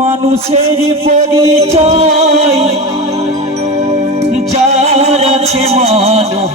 মানুষের পরিচয় যার আছে মানহ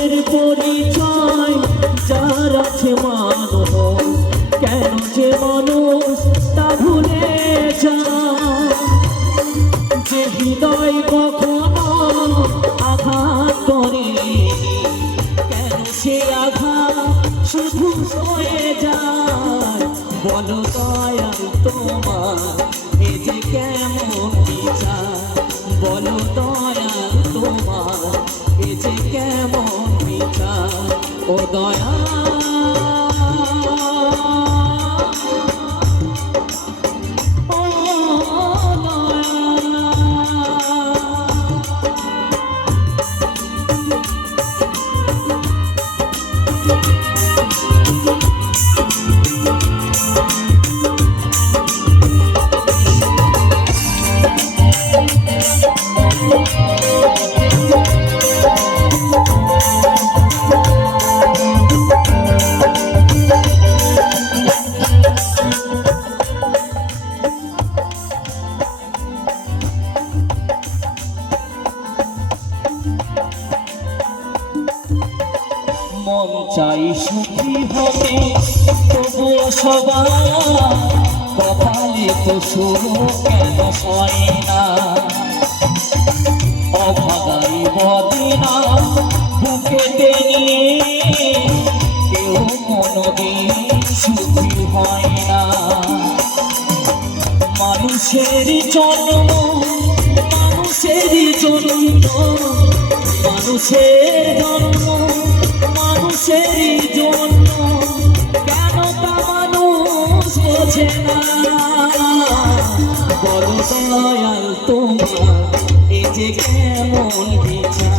মানুষের পরিচয়, যার আছে মানহ কেন যে মানুষ তা ভুলে যায়? যে হৃদয় কখনো আঘাত করে, কেন সে আঘাত শুধু হয়ে যায়? বলো দয়াল তোমার ও দয়া। ও দয়া। চাই সুখী হবে তবুও সবার কপালে তো শুরু কেন হয় না? অভাগাই বদিনা বুকেতে নিয়ে কেউ কোনোদিন সুখী হয় না। মানুষের জন্ম মানুষের জন্ম মানুষের জন্ম দয়াল তোমার এই যে কেমন বিচার?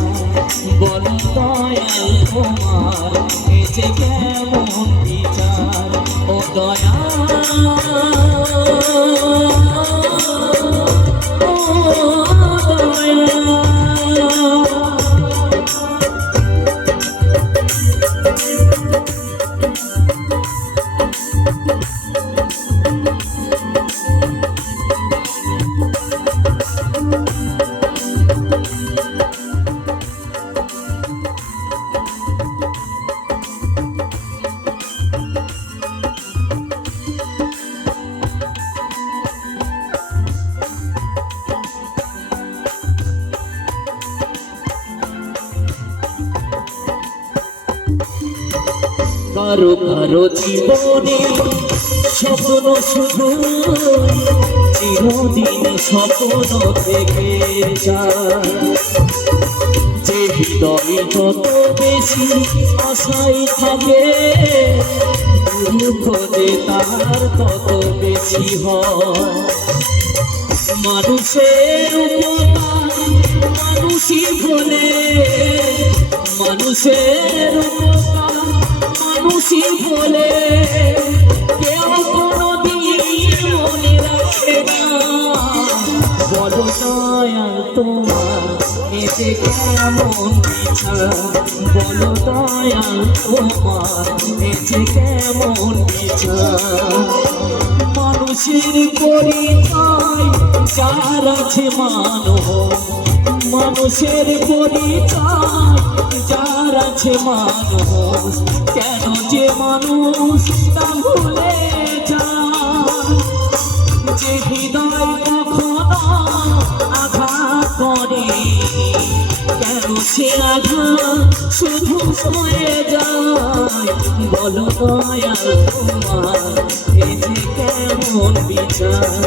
বড় দয়াল তোমার এই যে কেমন বিচার? ও দয়া দয়া কারও কারও জীবনে স্বপ্ন শুধু চিরদিন স্বপ্ন থেকে যে হৃদয় যত বেশি আশাই থাকে, দুঃখ যে তার তত বেশি হয়। মানুষের উপকার মানুষই ভোলে, মানুষের মানুষই ভোলে কেউ কোনোদিন মনে রাখে না। বলো দয়াল তোমার, এতে কেমন বলো দয়াল তোমার, এতে কেমন মানুষের পরিচয়, যার আছে মানব মানুষের পরিচয়, যার আছে মানুষ, কেন যে মানুষ তা ভুলে যায়? যে হৃদয় কখনো আঘাত করে, কেন সে আঘাত শুধু হয়ে যায়? বলো দয়াল তোমার এ যে কেমন বিচার?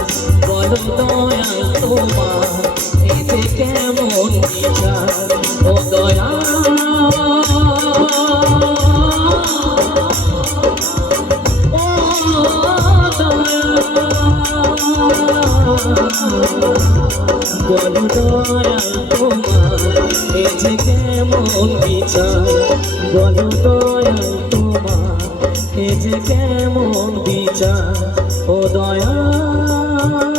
বলো দয়াল তোমার এ যে কেমন ও দয়াল বলো দয়াল তোমার, এ যে কেমন বিচার বলো দয়াল তোমার এ যে কেমন বিচার ও দয়াল